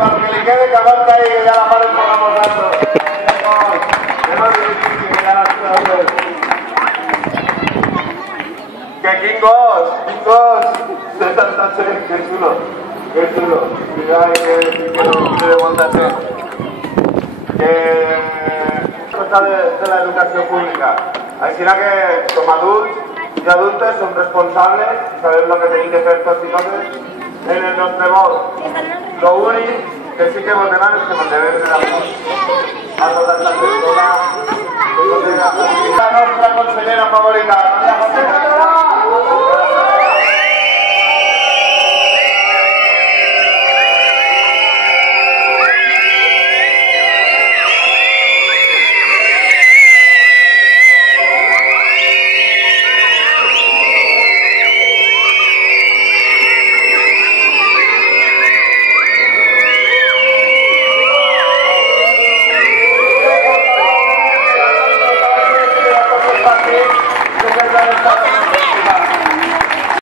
para que le quede que aguanta ahí, que ya la pared pongamos alto. Hemos difícil que ya las cosas. Que Kingos, de tanta che, qué chulo. Cuidado que de montarse. De la educación pública. Així que, com a adults i adultes, som responsables, sabem el que tenim de fer tots i totes. En el nostre vot, l'únic que sí que vos demano és que nos devem de a tota esta persona, la nostra consellera favorita, Maria José.